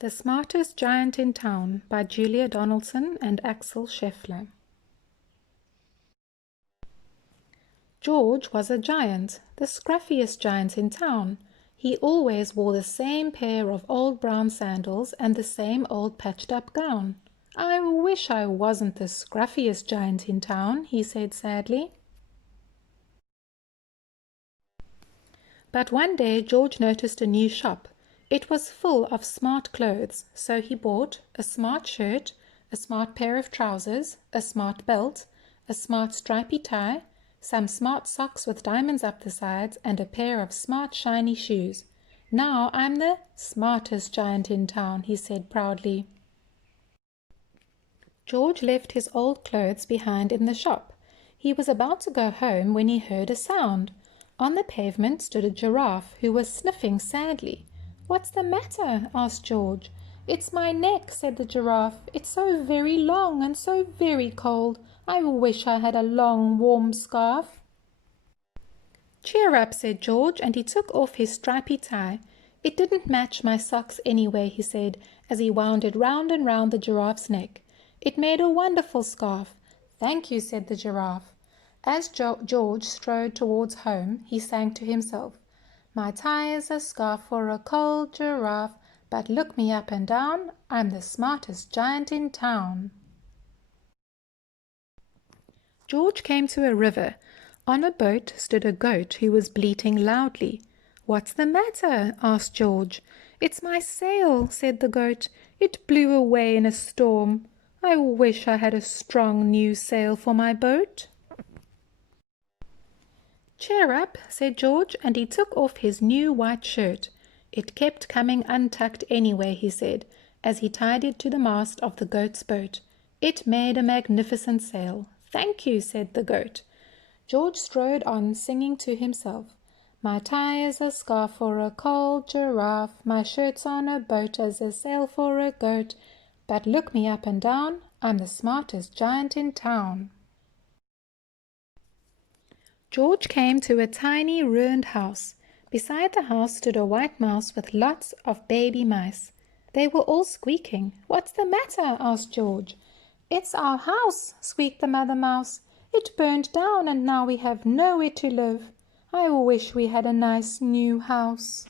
The Smartest Giant in Town by Julia Donaldson and Axel Scheffler. George was a giant, the scruffiest giant in town. He always wore the same pair of old brown sandals and the same old patched-up gown. "I wish I wasn't the scruffiest giant in town," he said sadly. But one day George noticed a new shop. It was full of smart clothes, so he bought a smart shirt, a smart pair of trousers, a smart belt, a smart stripy tie, some smart socks with diamonds up the sides, and a pair of smart shiny shoes. "Now I'm the smartest giant in town," he said proudly. George left his old clothes behind in the shop. He was about to go home when he heard a sound. On the pavement stood a giraffe who was sniffing sadly. "What's the matter?" asked George. "It's my neck," said the giraffe. "It's so very long and so very cold. I wish I had a long, warm scarf." "Cheer up," said George, and he took off his stripy tie. "It didn't match my socks anyway," he said, as he wound it round and round the giraffe's neck. "It made a wonderful scarf." "Thank you," said the giraffe. As George strode towards home, he sang to himself, "My tie is a scarf for a cold giraffe, but look me up and down, I'm the smartest giant in town." George came to a river. On a boat stood a goat who was bleating loudly. "What's the matter?" asked George. "It's my sail," said the goat. "It blew away in a storm. I wish I had a strong new sail for my boat." "Cheer up," said George, and he took off his new white shirt. "It kept coming untucked anyway," he said, as he tied it to the mast of the goat's boat. "It made a magnificent sail." "Thank you," said the goat. George strode on, singing to himself, "My tie is a scarf for a cold giraffe, my shirt's on a boat as a sail for a goat, but look me up and down, I'm the smartest giant in town." George came to a tiny ruined house. Beside the house stood a white mouse with lots of baby mice. They were all squeaking. "What's the matter?" asked George. "It's our house," squeaked the mother mouse. "It burned down and now we have nowhere to live. I wish we had a nice new house."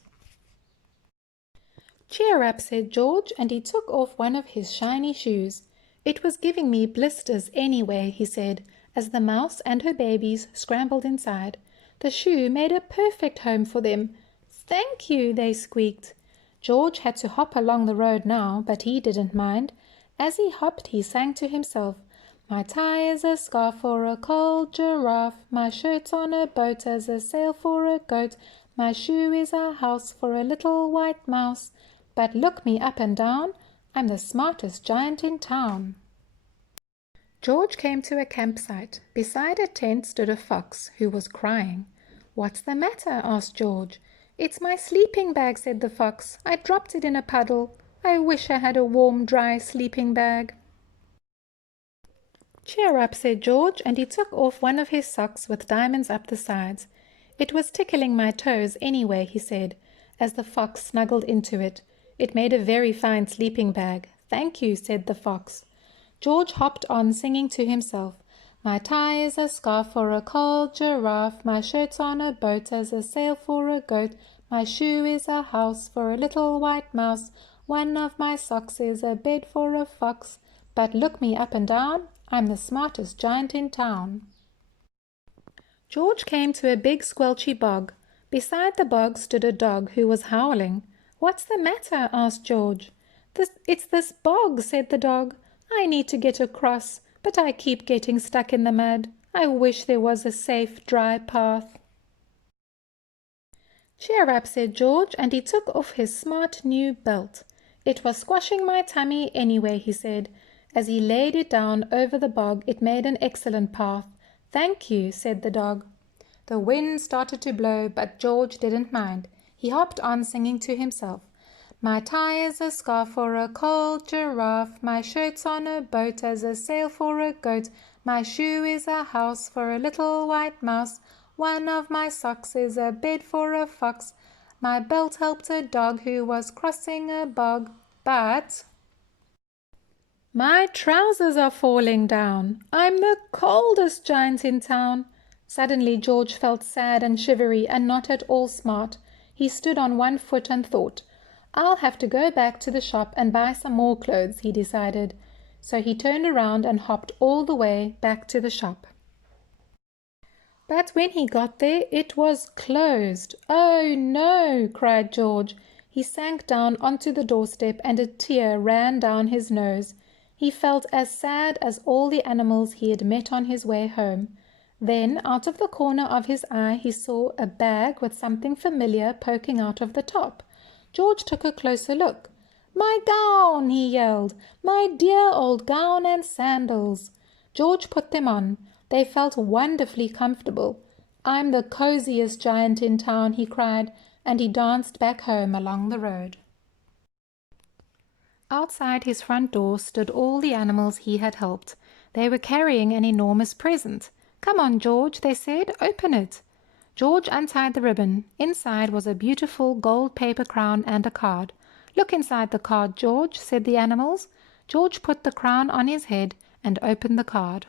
"Cheer up," said George, and he took off one of his shiny shoes. "It was giving me blisters anyway," he said, as the mouse and her babies scrambled inside. The shoe made a perfect home for them. "Thank you," they squeaked. George had to hop along the road now, but he didn't mind. As he hopped, he sang to himself, "My tie is a scarf for a cold giraffe, my shirt's on a boat as a sail for a goat, my shoe is a house for a little white mouse, but look me up and down, I'm the smartest giant in town." George came to a campsite. Beside a tent stood a fox who was crying. "What's the matter?" asked George. "It's my sleeping bag," said the fox. "I dropped it in a puddle. I wish I had a warm, dry sleeping bag." "Cheer up," said George, and he took off one of his socks with diamonds up the sides. "It was tickling my toes anyway," he said, as the fox snuggled into it. "It made a very fine sleeping bag." "Thank you," said the fox. George hopped on, singing to himself, "My tie is a scarf for a cold giraffe, my shirt's on a boat as a sail for a goat, my shoe is a house for a little white mouse, one of my socks is a bed for a fox, but look me up and down, I'm the smartest giant in town." George came to a big squelchy bog. Beside the bog stood a dog who was howling. "What's the matter?" asked George. "It's this bog," said the dog. "I need to get across, but I keep getting stuck in the mud. I wish there was a safe, dry path." "Cheer up," said George, and he took off his smart new belt. "It was squashing my tummy anyway," he said. As he laid it down over the bog, it made an excellent path. "Thank you," said the dog. The wind started to blow, but George didn't mind. He hopped on, singing to himself, "My tie is a scarf for a cold giraffe, my shirt's on a boat as a sail for a goat, my shoe is a house for a little white mouse, one of my socks is a bed for a fox, my belt helped a dog who was crossing a bog, but my trousers are falling down. I'm the coldest giant in town. Suddenly George felt sad and shivery and not at all smart. He stood on one foot and thought, I'll have to go back to the shop and buy some more clothes, he decided. So he turned around and hopped all the way back to the shop. But when he got there, it was closed. Oh no, cried George. He sank down onto the doorstep and a tear ran down his nose. He felt as sad as all the animals he had met on his way home. Then, out of the corner of his eye, he saw a bag with something familiar poking out of the top. George took a closer look. My gown, he yelled. My dear old gown and sandals. George put them on. They felt wonderfully comfortable. I'm the coziest giant in town, he cried, and he danced back home along the road. Outside his front door stood all the animals he had helped. They were carrying an enormous present. Come on, George, they said, open it. George untied the ribbon. Inside was a beautiful gold paper crown and a card. Look inside the card, George, said the animals. George put the crown on his head and opened the card.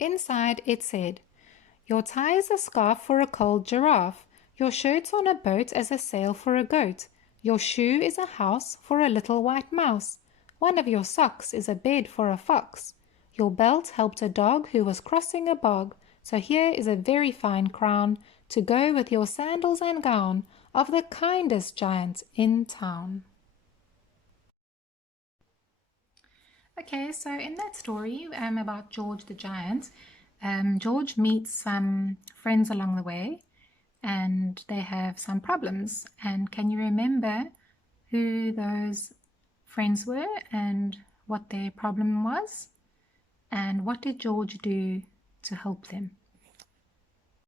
Inside it said, Your tie is a scarf for a cold giraffe. Your shirt's on a boat as a sail for a goat. Your shoe is a house for a little white mouse. One of your socks is a bed for a fox. Your belt helped a dog who was crossing a bog. So here is a very fine crown to go with your sandals and gown of the kindest giant in town. Okay, so in that story about George the Giant, George meets some friends along the way and they have some problems. And can you remember who those friends were and what their problem was? And what did George do to help them?